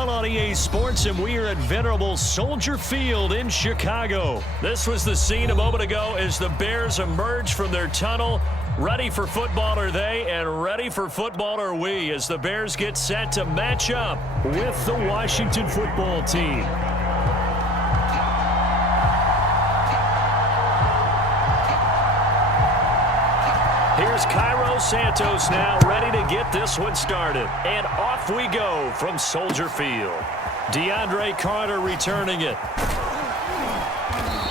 On EA Sports, and we are at venerable Soldier Field in Chicago. This was the scene a moment ago as the Bears emerged from their tunnel. Ready for football are they, and ready for football are we, as the Bears get set to match up with the Washington football team. Here's Cairo Santos now, ready to get this one started. And off we go from Soldier Field. DeAndre Carter returning it.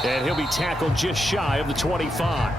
And he'll be tackled just shy of the 25.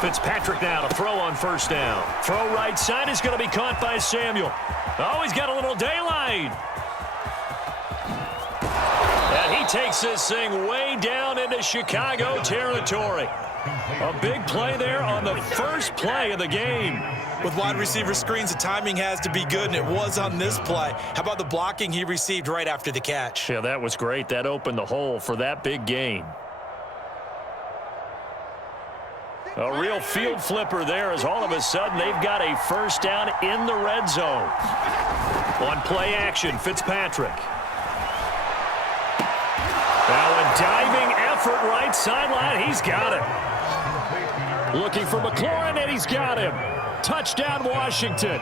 Fitzpatrick now to throw on first down. Throw right side is going to be caught by Samuel. Oh, he's got a little daylight. And he takes this thing way down into Chicago territory. A big play there on the first play of the game. With wide receiver screens, the timing has to be good, and it was on this play. How about the blocking he received right after the catch? Yeah, that was great. That opened the hole for that big gain. A real field flipper there, as all of a sudden they've got a first down in the red zone. On play action, Fitzpatrick. Now a diving effort right sideline. He's got it. Looking for McLaurin, and he's got him. Touchdown, Washington.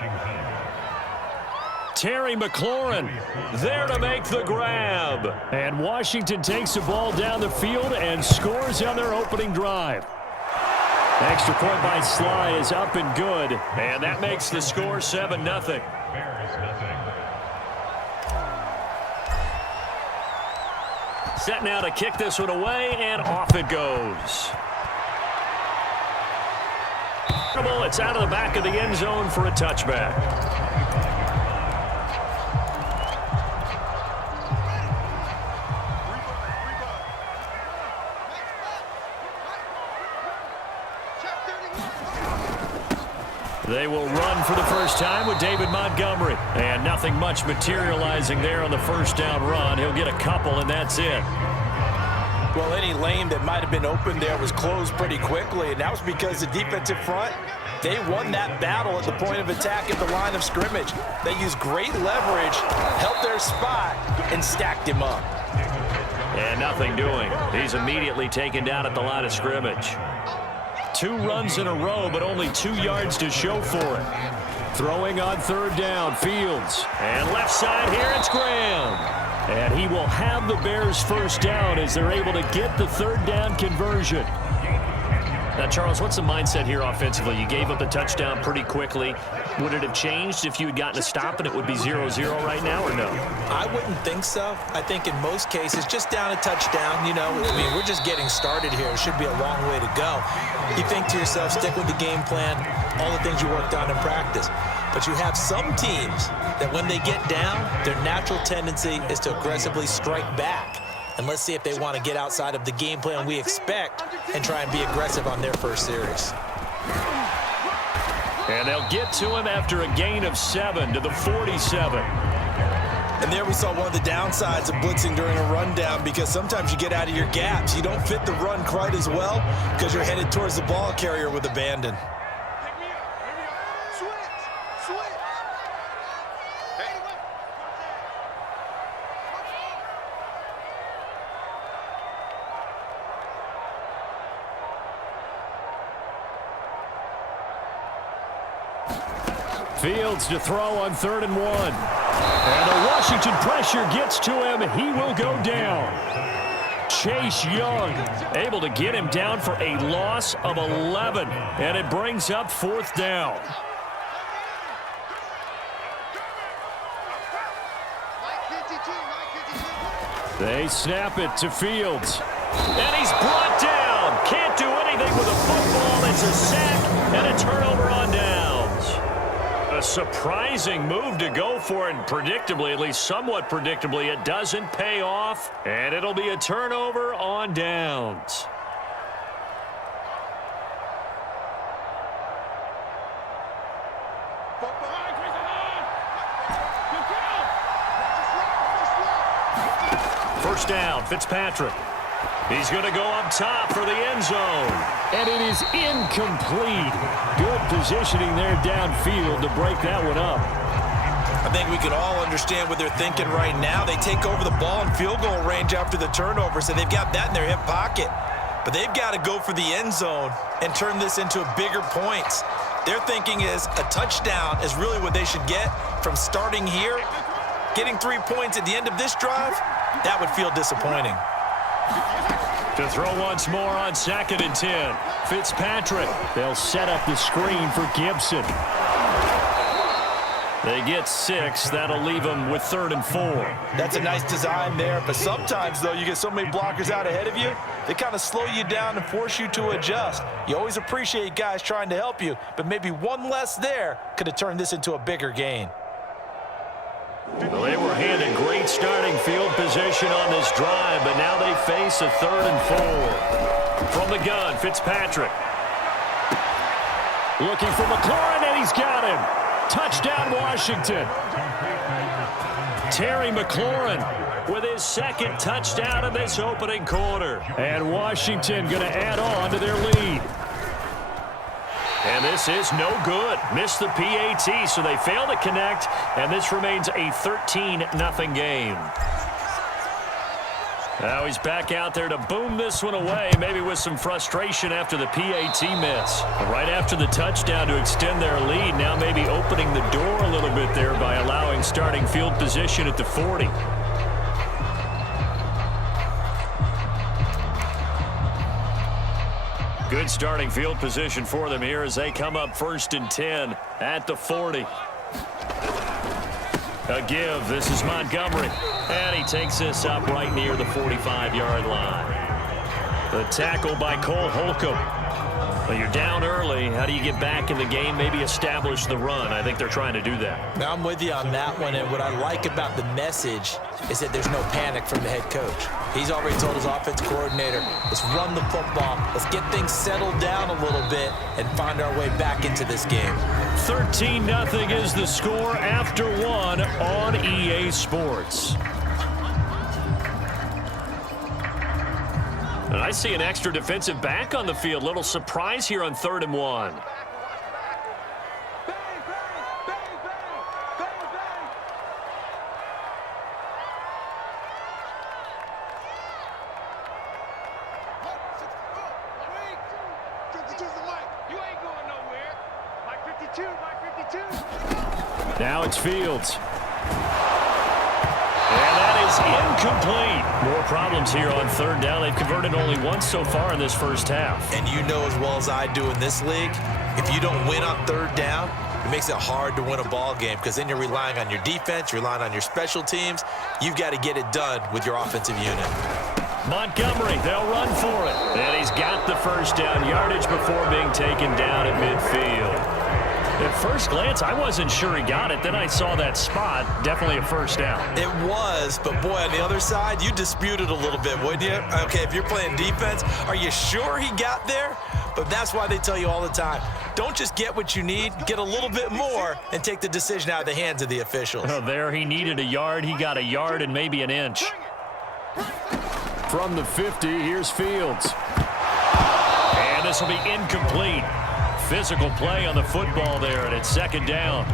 Terry McLaurin there to make the grab. And Washington takes the ball down the field and scores on their opening drive. Extra point by Sly is up and good. And that makes the score 7-0. Set now to kick this one away, and off it goes. It's out of the back of the end zone for a touchback. They will run for the first time with David Montgomery. And nothing much materializing there on the first down run. He'll get a couple, and that's it. Well, any lane that might have been open there was closed pretty quickly, and that was because the defensive front, they won that battle at the point of attack at the line of scrimmage. They used great leverage, held their spot, and stacked him up. And nothing doing. He's immediately taken down at the line of scrimmage. 2 runs in a row, but only 2 yards to show for it. Throwing on third down, Fields. And left side here, it's Graham. And he will have the Bears first down as they're able to get the third down conversion. Now, Charles, what's the mindset here offensively? You gave up the touchdown pretty quickly. Would it have changed if you had gotten a stop and it would be 0-0 right now, or no? I wouldn't think so. I think in most cases, just down a touchdown, you know, I mean, we're just getting started here. It should be a long way to go. You think to yourself, stick with the game plan, all the things you worked on in practice. But you have some teams that when they get down, their natural tendency is to aggressively strike back. And let's see if they want to get outside of the game plan we expect and try and be aggressive on their first series. And they'll get to him after a gain of 7 to the 47. And there we saw one of the downsides of blitzing during a rundown, because sometimes you get out of your gaps. You don't fit the run quite as well because you're headed towards the ball carrier with abandon. Fields to throw on 3rd and 1. And the Washington pressure gets to him. He will go down. Chase Young able to get him down for a loss of 11. And it brings up 4th down. They snap it to Fields. And he's brought down. Can't do anything with a football. It's a sack and a turnover on downs. surprising move to go for it, and predictably, at least somewhat predictably, it doesn't pay off, and it'll be a turnover on downs. First down, Fitzpatrick. He's going to go up top for the end zone. And it is incomplete. Good positioning there downfield to break that one up. I think we can all understand what they're thinking right now. They take over the ball in field goal range after the turnover, so they've got that in their hip pocket. But they've got to go for the end zone and turn this into bigger points. Their thinking is a touchdown is really what they should get from starting here. Getting 3 points at the end of this drive, that would feel disappointing. To throw once more on 2nd and 10. Fitzpatrick. They'll set up the screen for Gibson. They get 6. That'll leave them with 3rd and 4. That's a nice design there, but sometimes, though, you get so many blockers out ahead of you, they kind of slow you down and force you to adjust. You always appreciate guys trying to help you, but maybe one less there could have turned this into a bigger gain. Well, they were handed great starting field position on this drive, but now they face a 3rd and 4. From the gun, Fitzpatrick. Looking for McLaurin, and he's got him. Touchdown, Washington. Terry McLaurin with his 2nd touchdown in this opening quarter. And Washington going to add on to their lead. And this is no good. Missed the PAT, so they fail to connect, and this remains a 13-0 game. Now he's back out there to boom this one away, maybe with some frustration after the PAT miss. Right after the touchdown to extend their lead, now maybe opening the door a little bit there by allowing starting field position at the 40. Good starting field position for them here as they come up 1st and 10 at the 40. A give. This is Montgomery. And he takes this up right near the 45-yard line. The tackle by Cole Holcomb. Well, you're down early. How do you get back in the game? Maybe establish the run. I think they're trying to do that. Now, I'm with you on that one, and what I like about the message is that there's no panic from the head coach. He's already told his offensive coordinator, let's run the football, let's get things settled down a little bit and find our way back into this game. 13-0 is the score after 1 on EA Sports. And I see an extra defensive back on the field. Little surprise here on 3rd and 1. Now it's Fields. And that is incomplete. More problems here on 3rd down. They've converted only once so far in this first half. And you know as well as I do in this league, if you don't win on 3rd down, it makes it hard to win a ball game because then you're relying on your defense, you're relying on your special teams. You've got to get it done with your offensive unit. Montgomery, they'll run for it. And he's got the first down yardage before being taken down at midfield. At first glance, I wasn't sure he got it. Then I saw that spot. Definitely a first down. It was, but boy, on the other side, you disputed a little bit, wouldn't you? Okay, if you're playing defense, are you sure he got there? But that's why they tell you all the time, don't just get what you need, get a little bit more and take the decision out of the hands of the officials. Oh, there he needed a yard. He got a yard and maybe an inch. From the 50, here's Fields. And this will be incomplete. Physical play on the football there, and it's 2nd down.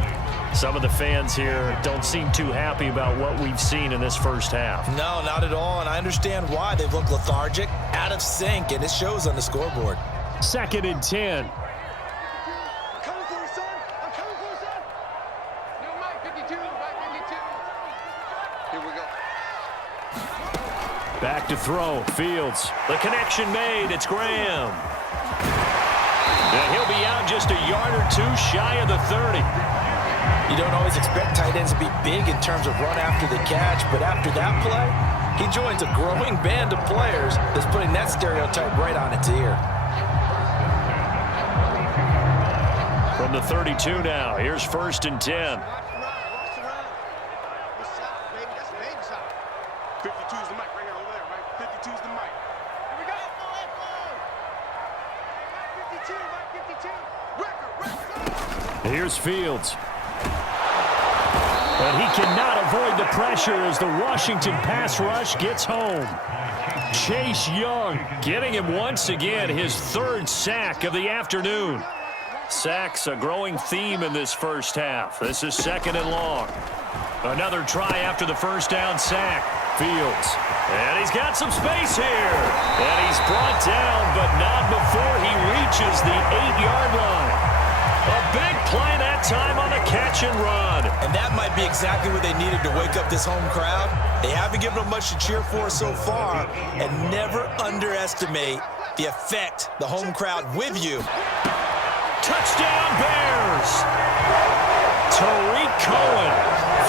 Some of the fans here don't seem too happy about what we've seen in this first half. No, not at all, and I understand why. They've looked lethargic, out of sync, and it shows on the scoreboard. 2nd and 10. I'm coming for you, son. I'm coming for you, son. No, Mike 52, Mike 52. Here we go. Back to throw, Fields. The connection made. It's Graham. And he'll be out just a yard or two shy of the 30. You don't always expect tight ends to be big in terms of run after the catch, but after that play, he joins a growing band of players that's putting that stereotype right on its ear. From from the 32 now. Here's 1st and 10. 52's the mic right here over there, right? 52's the mic. Here we go. 52. Here's Fields. But he cannot avoid the pressure as the Washington pass rush gets home. Chase Young getting him once again his 3rd sack of the afternoon. Sacks a growing theme in this first half. This is 2nd and long. Another try after the first down sack. Fields. And he's got some space here. And he's brought down, but not before he reaches the 8-yard line. A big play that time on the catch and run. And that might be exactly what they needed to wake up this home crowd. They haven't given them much to cheer for so far. And never underestimate the effect the home crowd with you. Touchdown Bears. Tariq Cohen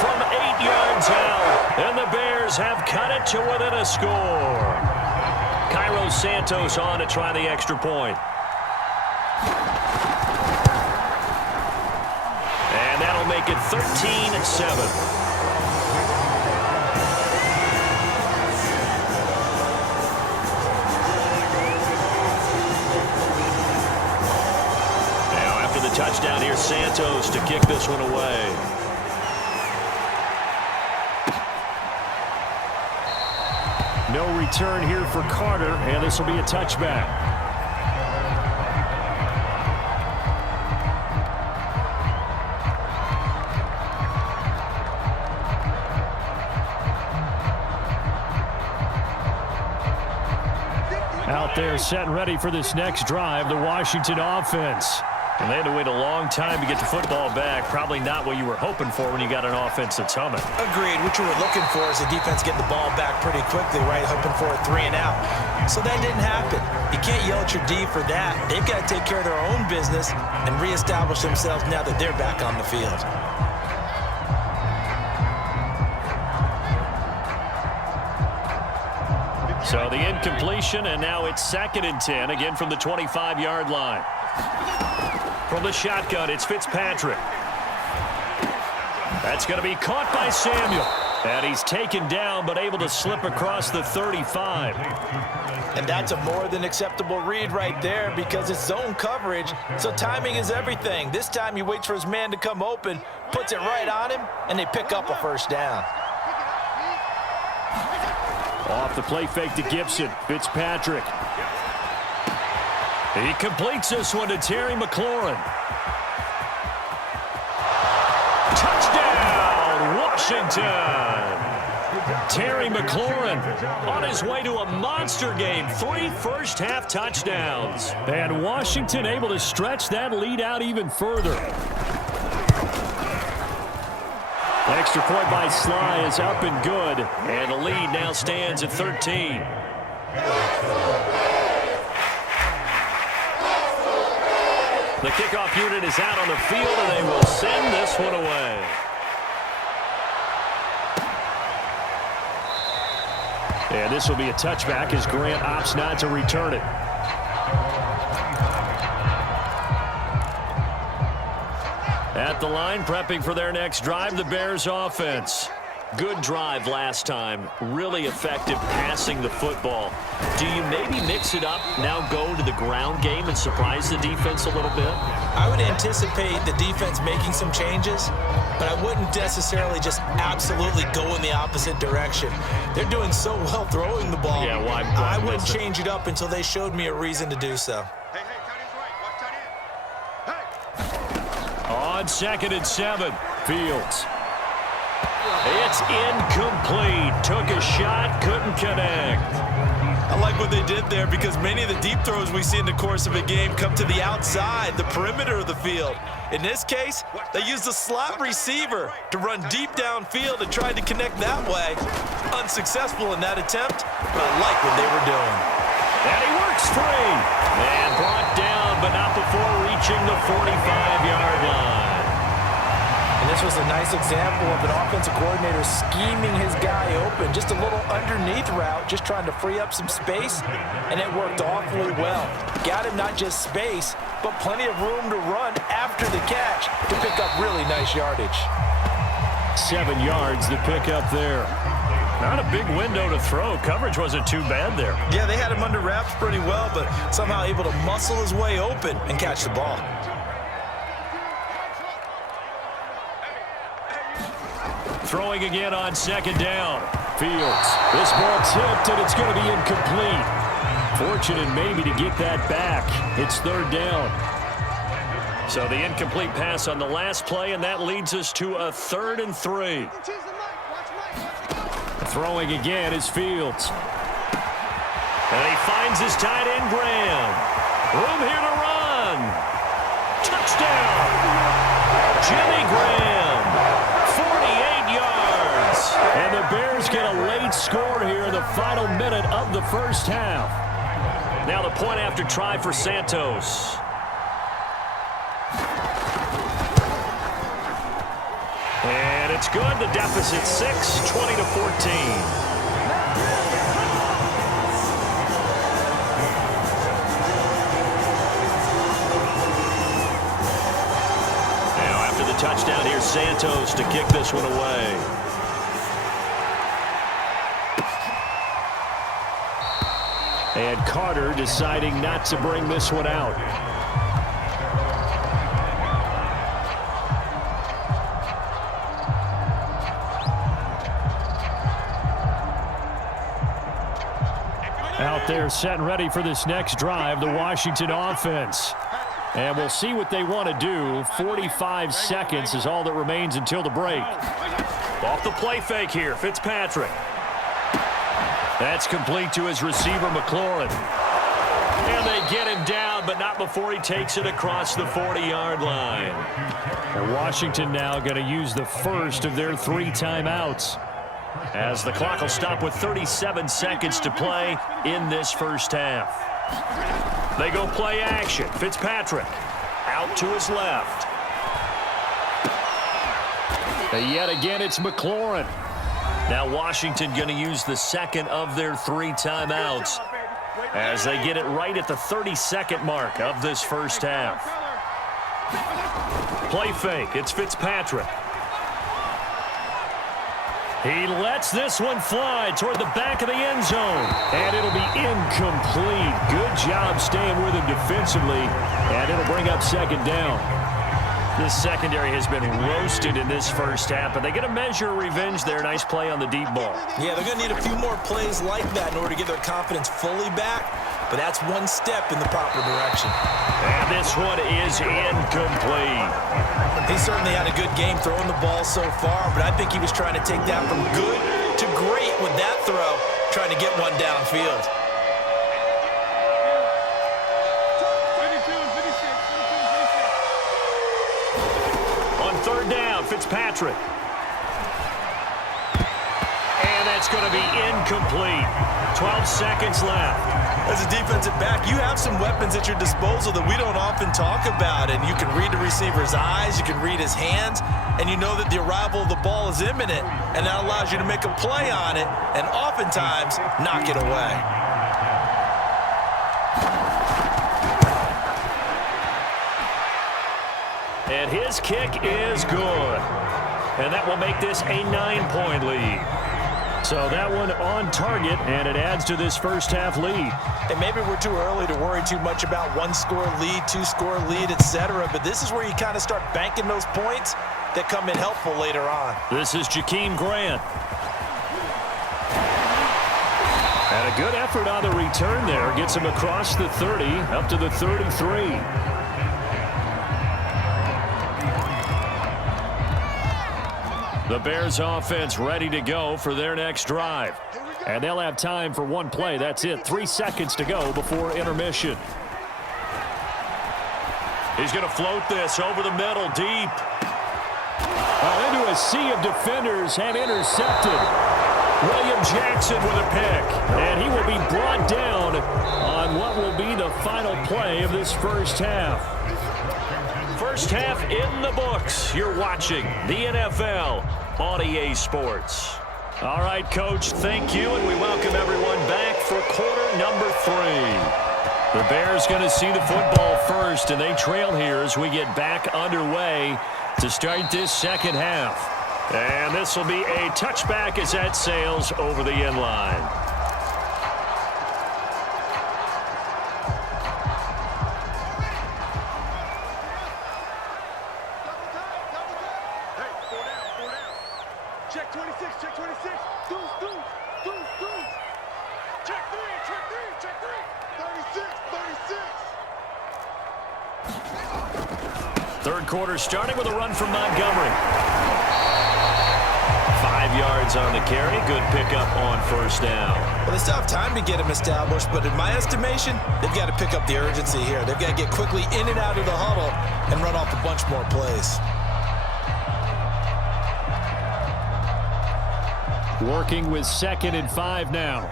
from 8 yards out. And the Bears have cut it to within a score. Cairo Santos on to try the extra point. And that'll make it 13-7. Touchdown here, Santos to kick this one away. No return here for Carter, and this will be a touchback. Out there set and ready for this next drive, the Washington offense. And they had to wait a long time to get the football back. Probably not what you were hoping for when you got an offense that's humming. Agreed. What you were looking for is the defense getting the ball back pretty quickly, right? Hoping for a 3 and out. So that didn't happen. You can't yell at your D for that. They've got to take care of their own business and reestablish themselves now that they're back on the field. So the incompletion, and now it's 2nd and 10, again from the 25-yard line. From the shotgun, it's Fitzpatrick. That's going to be caught by Samuel. And he's taken down, but able to slip across the 35. And that's a more than acceptable read right there because it's zone coverage, so timing is everything. This time he waits for his man to come open, puts it right on him, and they pick up a first down. Off the play fake to Gibson. Fitzpatrick. He completes this one to Terry McLaurin. Touchdown, Washington. Terry McLaurin on his way to a monster game. 3 first-half touchdowns. And Washington able to stretch that lead out even further. Extra point by Sly is up and good. And the lead now stands at 13. The kickoff unit is out on the field, and they will send this one away. And this will be a touchback as Grant opts not to return it. At the line, prepping for their next drive, the Bears offense. Good drive last time. Really effective passing the football. Do you maybe mix it up, now go to the ground game and surprise the defense a little bit? I would anticipate the defense making some changes, but I wouldn't necessarily just absolutely go in the opposite direction. They're doing so well throwing the ball. Yeah, why I wouldn't change it up until they showed me a reason to do so. Hey, tight end's right. Watch tight end. Hey. On 2nd and 7, Fields. It's incomplete. Took a shot, couldn't connect. I like what they did there because many of the deep throws we see in the course of a game come to the outside, the perimeter of the field. In this case, they used a slot receiver to run deep downfield and tried to connect that way. Unsuccessful in that attempt, but I like what they were doing. And he works free. And brought down, but not before reaching the 45-yard line. And this was a nice example of an offensive coordinator scheming his guy open. Just a little underneath route, just trying to free up some space, and it worked awfully well. Got him not just space, but plenty of room to run after the catch to pick up really nice yardage. 7 yards to pick up there. Not a big window to throw. Coverage wasn't too bad there. Yeah, they had him under wraps pretty well, but somehow able to muscle his way open and catch the ball. Throwing again on 2nd down. Fields. This ball tipped, and it's going to be incomplete. Fortunate maybe to get that back. It's 3rd down. So the incomplete pass on the last play, and that leads us to a 3rd and 3. Throwing again is Fields. And he finds his tight end, Graham. Room here to run. Touchdown. Jimmy Graham. 48 yards. And the Bears get a late score here in the final minute of the first half. Now the point after try for Santos. And it's good. The deficit 6, 20-14. Touchdown here, Santos, to kick this one away. And Carter deciding not to bring this one out. Out there set and ready for this next drive, the Washington offense. And we'll see what they want to do. 45 seconds is all that remains until the break. Off the play fake here, Fitzpatrick. That's complete to his receiver, McLaurin. And they get him down, but not before he takes it across the 40-yard line. And Washington now going to use the first of their 3 timeouts, as the clock will stop with 37 seconds to play in this first half. They go play action. Fitzpatrick out to his left. And yet again, it's McLaurin. Now Washington going to use the second of their 3 timeouts as they get it right at the 30-second mark of this first half. Play fake. It's Fitzpatrick. He lets this one fly toward the back of the end zone. And it'll be incomplete. Good job staying with him defensively. And it'll bring up 2nd down. This secondary has been roasted in this first half, but they get a measure of revenge there. Nice play on the deep ball. Yeah, they're going to need a few more plays like that in order to get their confidence fully back. But that's one step in the proper direction. And this one is incomplete. He certainly had a good game throwing the ball so far, but I think he was trying to take that from good to great with that throw, trying to get one downfield. On 3rd down, Fitzpatrick. And that's going to be incomplete. 12 seconds left. As a defensive back, you have some weapons at your disposal that we don't often talk about, and you can read the receiver's eyes, you can read his hands, and you know that the arrival of the ball is imminent, and that allows you to make a play on it and oftentimes knock it away. And his kick is good. And that will make this a 9-point lead. So that one on target, and it adds to this first half lead. And maybe we're too early to worry too much about 1-score lead, 2-score lead, etc. But this is where you kind of start banking those points that come in helpful later on. This is Jakeem Grant. And a good effort on the return there. Gets him across the 30, up to the 33. The Bears offense ready to go for their next drive. And they'll have time for one play. That's it. 3 seconds to go before intermission. He's going to float this over the middle, deep. Into a sea of defenders and intercepted. William Jackson with a pick. And he will be brought down on what will be the final play of this first half. First half in the books. You're watching the NFL on EA Sports. All right, Coach, thank you, and we welcome everyone back for quarter number 3. The Bears going to see the football first, and they trail here as we get back underway to start this second half. And this will be a touchback as that sails over the end line. Check 26, check 26. Deuce, deuce, deuce, deuce. Check 3, check 3, check 3. 36, 36. Third quarter starting with a run from Montgomery. 5 yards on the carry. Good pickup on first down. Well, they still have time to get him established, but in my estimation, they've got to pick up the urgency here. They've got to get quickly in and out of the huddle and run off a bunch more plays. Working with 2nd and 5 now.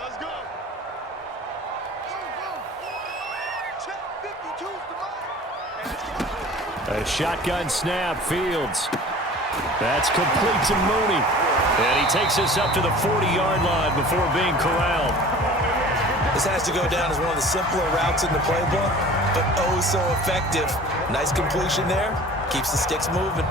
Let's go. Check 52's the line. A shotgun snap, Fields. That's complete to Mooney. And he takes us up to the 40-yard line before being corralled. This has to go down as one of the simpler routes in the playbook, but oh so effective. Nice completion there. Keeps the sticks moving.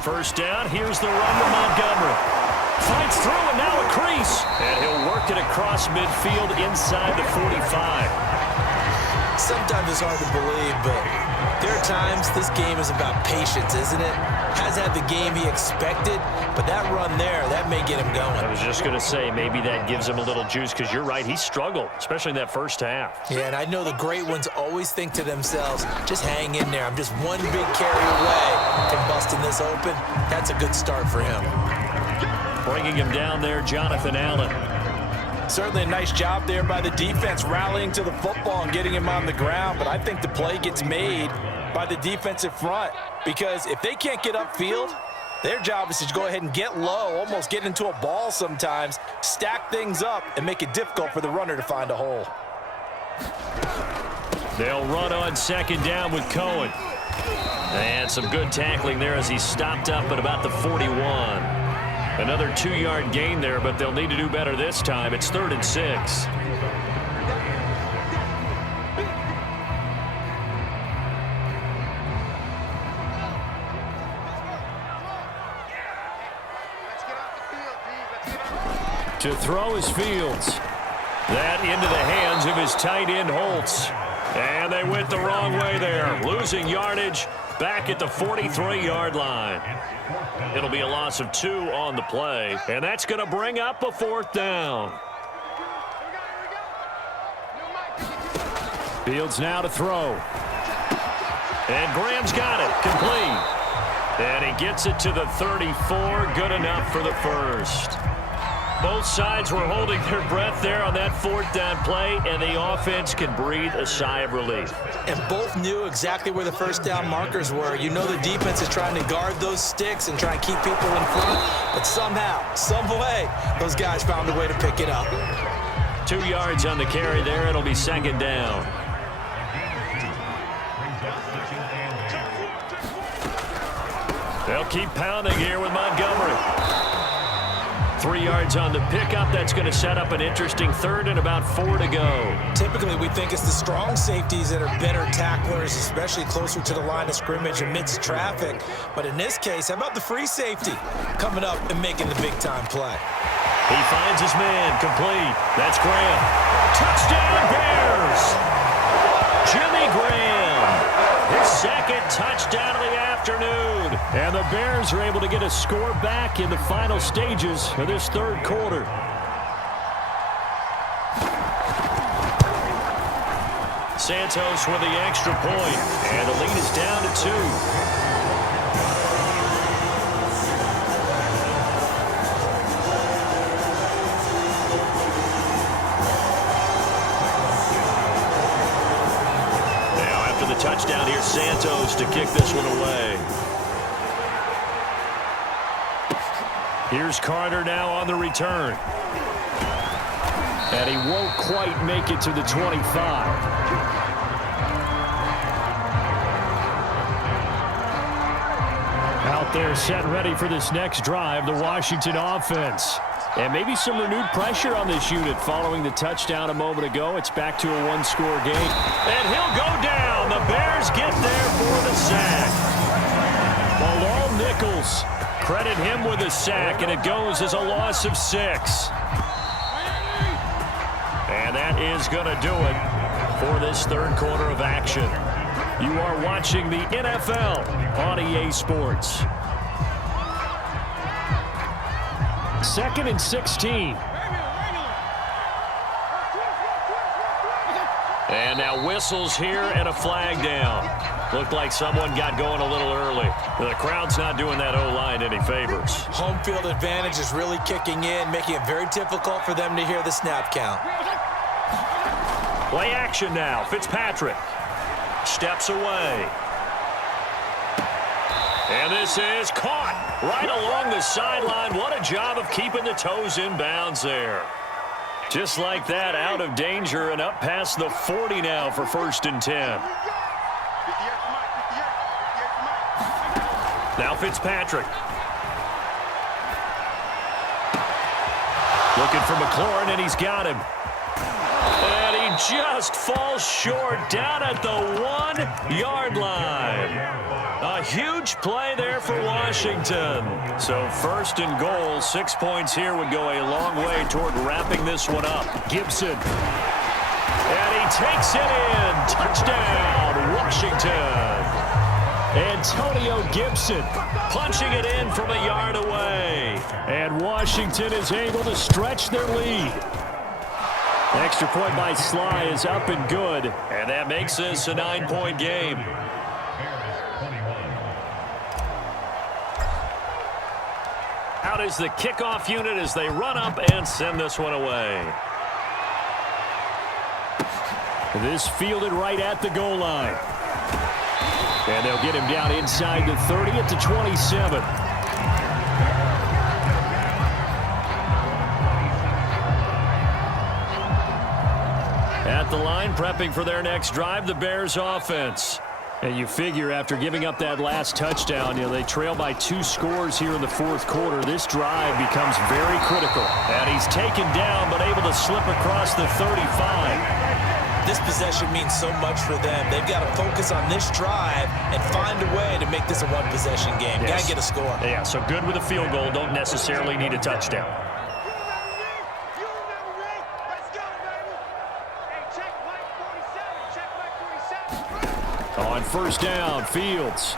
First down, here's the run to Montgomery. Fights through and now a crease. And he'll work it across midfield inside the 45. Sometimes it's hard to believe, but there are times this game is about patience, isn't it? Has had the game he expected, but that run there, that may get him going. I was just going to say, maybe that gives him a little juice, because you're right, he struggled, especially in that first half. Yeah, and I know the great ones always think to themselves, just hang in there. I'm just one big carry away from busting this open. That's a good start for him. Bringing him down there, Jonathan Allen. Certainly a nice job there by the defense rallying to the football and getting him on the ground, but I think the play gets made by the defensive front, because if they can't get upfield, their job is to go ahead and get low, almost get into a ball sometimes, stack things up, and make it difficult for the runner to find a hole. They'll run on 2nd down with Cohen. And some good tackling there as he stopped up at about the 41. Another 2-yard gain there, but they'll need to do better this time. It's 3rd and 6. To throw is Fields. That into the hands of his tight end, Holtz. And they went the wrong way there. Losing yardage back at the 43-yard line. It'll be a loss of 2 on the play. And that's going to bring up a 4th down. Fields now to throw. And Graham's got it. Complete. And he gets it to the 34. Good enough for the first. Both sides were holding their breath there on that 4th down play, and the offense can breathe a sigh of relief. And both knew exactly where the first down markers were. You know the defense is trying to guard those sticks and try and keep people in front, but somehow, some way, those guys found a way to pick it up. 2 yards on the carry there. It'll be 2nd down. They'll keep pounding here with Montgomery. 3 yards on the pickup. That's going to set up an interesting 3rd and about 4 to go. Typically, we think it's the strong safeties that are better tacklers, especially closer to the line of scrimmage amidst traffic. But in this case, how about the free safety coming up and making the big-time play? He finds his man. Complete. That's Graham. Touchdown, Bears! Jimmy Graham. His 2nd touchdown of the afternoon. And the Bears are able to get a score back in the final stages of this 3rd quarter. Santos with the extra point, and the lead is down to 2. Now after the touchdown, here's Santos to kick this one away. Here's Carter now on the return. And he won't quite make it to the 25. Out there set ready for this next drive, the Washington offense. And maybe some renewed pressure on this unit following the touchdown a moment ago. It's back to a one-score game. And he'll go down. The Bears get there for the sack. Bilal Nichols, credit him with a sack, and it goes as a loss of 6. And that is going to do it for this third quarter of action. You are watching the NFL on EA Sports. 2nd and 16. And now whistles here and a flag down. Looked like someone got going a little early. The crowd's not doing that O-line any favors. Home field advantage is really kicking in, making it very difficult for them to hear the snap count. Play action now. Fitzpatrick steps away. And this is caught right along the sideline. What a job of keeping the toes in bounds there. Just like that, out of danger and up past the 40 now for 1st and 10. Now Fitzpatrick. Looking for McLaurin, and he's got him. And he just falls short down at the 1-yard line. A huge play there for Washington. So 1st and goal, 6 points here would go a long way toward wrapping this one up. Gibson. And he takes it in. Touchdown, Washington. Antonio Gibson punching it in from a yard away. And Washington is able to stretch their lead. Extra point by Sly is up and good. And that makes this a 9-point game. Out is the kickoff unit as they run up and send this one away. This fielded right at the goal line. And they'll get him down inside the 30 at the 27. At the line, prepping for their next drive, the Bears offense. And you figure after giving up that last touchdown, they trail by 2 scores here in the 4th quarter. This drive becomes very critical. And he's taken down but able to slip across the 35. This possession means so much for them. They've got to focus on this drive and find a way to make this a one-possession game. Yes. Got to get a score. Yeah, so good with a field goal. Don't necessarily need a touchdown. On 1st down, Fields.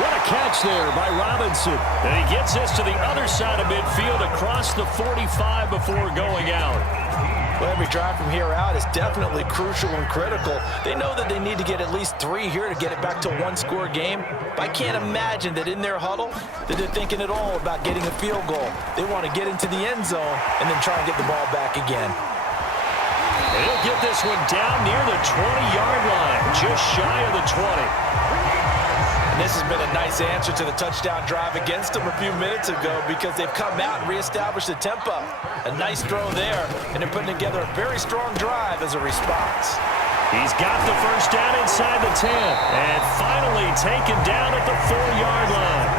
What a catch there by Robinson. And he gets this to the other side of midfield across the 45 before going out. Well, every drive from here out is definitely crucial and critical. They know that they need to get at least 3 here to get it back to a one-score game. But I can't imagine that in their huddle that they're thinking at all about getting a field goal. They want to get into the end zone and then try and get the ball back again. And he'll get this one down near the 20-yard line, just shy of the 20. And this has been a nice answer to the touchdown drive against them a few minutes ago because they've come out and reestablished the tempo. A nice throw there, and they're putting together a very strong drive as a response. He's got the 1st down inside the 10, and finally taken down at the 4-yard line.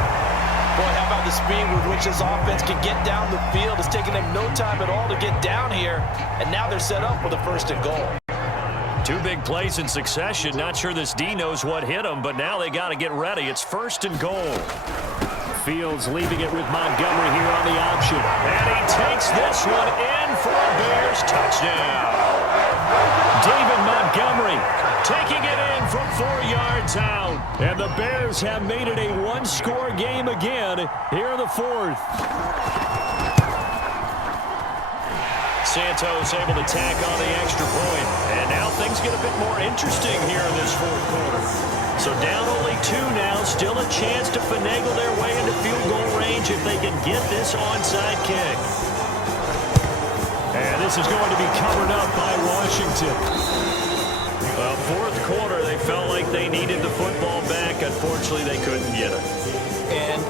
Boy, how about the speed with which this offense can get down the field? It's taken them no time at all to get down here, and now they're set up with a 1st and goal. 2 big plays in succession. Not sure this D knows what hit him, but now they got to get ready. It's 1st and goal. Fields leaving it with Montgomery here on the option. And he takes this one in for a Bears touchdown. David Montgomery taking it in from 4 yards out. And the Bears have made it a one-score game again here in the 4th. Santos able to tack on the extra point. And now things get a bit more interesting here in this 4th quarter. So down only 2 now, still a chance to finagle their way into field goal range if they can get this onside kick. And this is going to be covered up by Washington. 4th quarter, they felt like they needed the football back. Unfortunately, they couldn't get it. And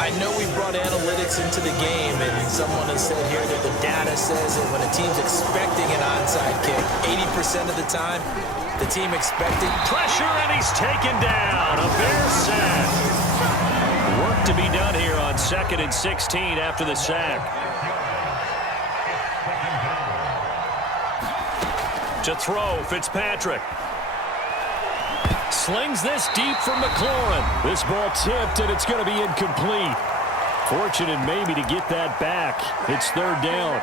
I know we brought analytics into the game, and someone has said here that the data data says that when a team's expecting an onside kick, 80% of the time, the team expecting pressure, and he's taken down. A Bear sack. Work to be done here on 2nd and 16 after the sack. To throw, Fitzpatrick. Slings this deep from McLaurin. This ball tipped, and it's going to be incomplete. Fortunate maybe to get that back. It's 3rd down.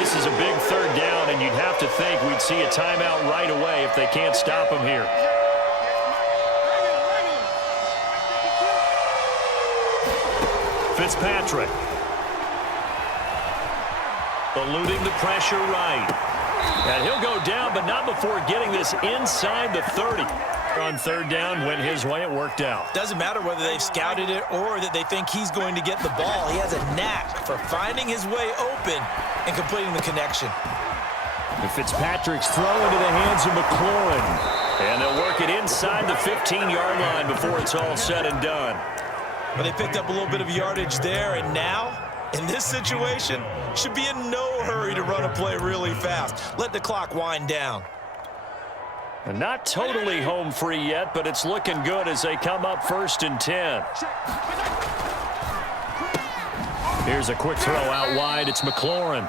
This is a big 3rd down, and you'd have to think we'd see a timeout right away if they can't stop him here. Fitzpatrick. Eluding the pressure right. And he'll go down, but not before getting this inside the 30. On 3rd down, went his way, it worked out. Doesn't matter whether they've scouted it or that they think he's going to get the ball. He has a knack for finding his way open and completing the connection. And Fitzpatrick's throw into the hands of McLaurin. And they'll work it inside the 15-yard line before it's all said and done. But they picked up a little bit of yardage there, and now, in this situation, should be in no hurry to run a play really fast. Let the clock wind down. And not totally home free yet, but it's looking good as they come up 1st and 10. Here's a quick throw out wide. It's McLaurin.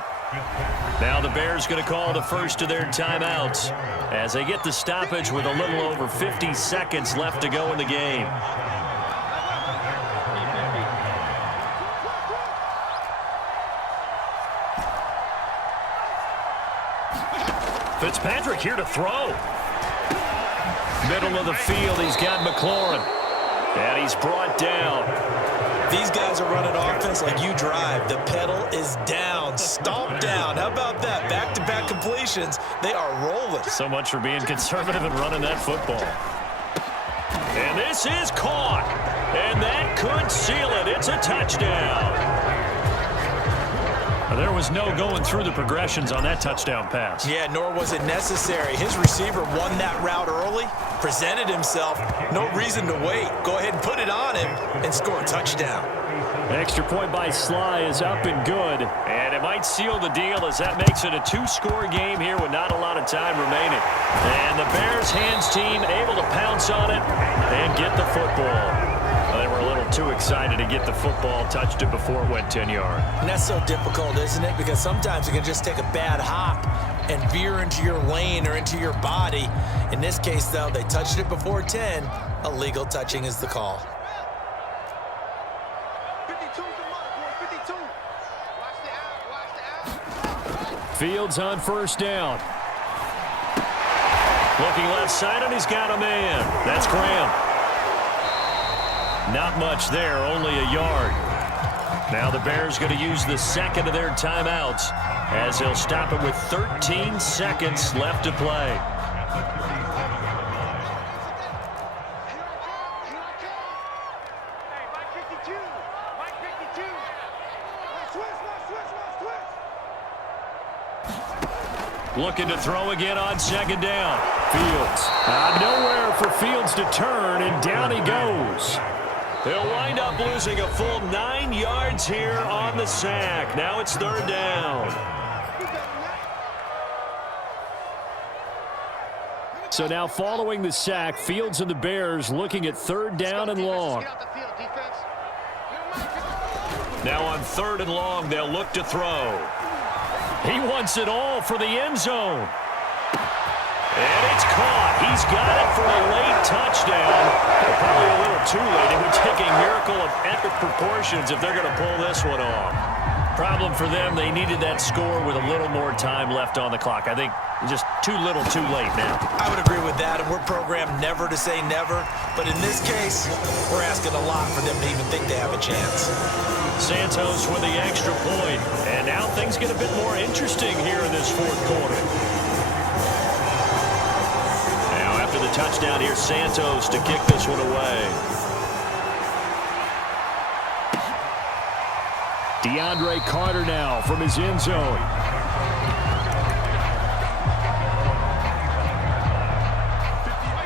Now the Bears going to call the first of their timeouts as they get the stoppage with a little over 50 seconds left to go in the game. Fitzpatrick here to throw. Middle of the field, he's got McLaurin. And he's brought down. These guys are running offense like you drive. The pedal is down, stomped down. How about that? Back-to-back completions. They are rolling. So much for being conservative and running that football. And this is caught. And that could seal it. It's a touchdown. There was no going through the progressions on that touchdown pass. Yeah, nor was it necessary. His receiver won that route early, presented himself. No reason to wait. Go ahead and put it on him and score a touchdown. Extra point by Sly is up and good. And it might seal the deal as that makes it a 2-score game here with not a lot of time remaining. And the Bears hands team able to pounce on it and get the football. They were a little too excited to get the football, touched it before it went 10 yards. And that's so difficult, isn't it? Because sometimes it can just take a bad hop and veer into your lane or into your body. In this case, though, they touched it before 10. Illegal touching is the call. 52's the mark, boy, 52. Watch the out. Fields on 1st down. Looking left side, and he's got a man. That's Graham. Not much there, only a yard. Now the Bears going to use the 2nd of their timeouts as they'll stop it with 13 seconds left to play. Hey, Mike 52. Mike 52. Switch. Looking to throw again on 2nd down. Fields. Nowhere for Fields to turn, and down he goes. They'll wind up losing a full 9 yards here on the sack. Now it's 3rd down. So now following the sack, Fields and the Bears looking at 3rd down and long. Now on 3rd and long, they'll look to throw. He wants it all for the end zone. And it's caught. He's got it for a late touchdown. Probably a little too late. It would take a miracle of epic proportions if they're going to pull this one off. Problem for them, they needed that score with a little more time left on the clock. I think just too little too late now. I would agree with that, and we're programmed never to say never. But in this case, we're asking a lot for them to even think they have a chance. Santos with the extra point. And now things get a bit more interesting here in this 4th quarter. The touchdown here, Santos to kick this one away. DeAndre Carter now from his end zone.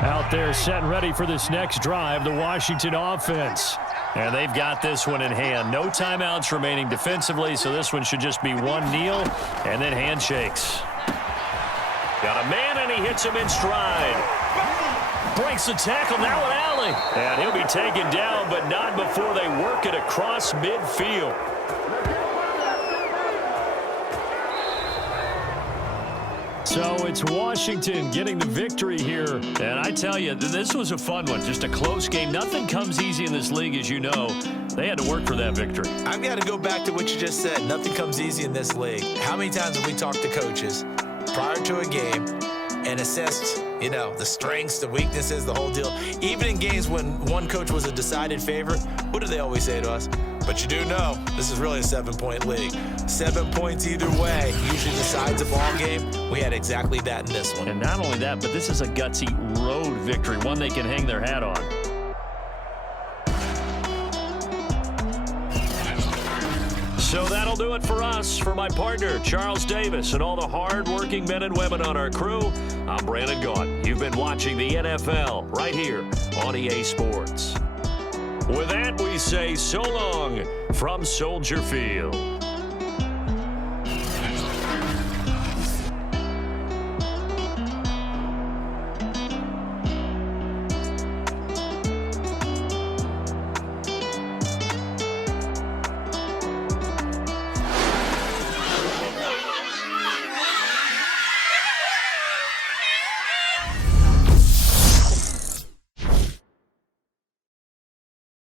Out there set and ready for this next drive, the Washington offense. And they've got this one in hand. No timeouts remaining defensively, so this one should just be one kneel and then handshakes. Got a man, and he hits him in stride. Breaks the tackle, now an alley. And he'll be taken down, but not before they work it across midfield. So it's Washington getting the victory here. And I tell you, this was a fun one. Just a close game. Nothing comes easy in this league, as you know. They had to work for that victory. I've got to go back to what you just said. Nothing comes easy in this league. How many times have we talked to coaches prior to a game and assessed, the strengths, the weaknesses, the whole deal? Even in games when one coach was a decided favorite, what do they always say to us? But you do know this is really a 7-point league. 7 points either way usually decides a ball game. We had exactly that in this one. And not only that, but this is a gutsy road victory, one they can hang their hat on. So that'll do it for us. For my partner, Charles Davis, and all the hard-working men and women on our crew, I'm Brandon Gaudin. You've been watching the NFL right here on EA Sports. With that, we say so long from Soldier Field.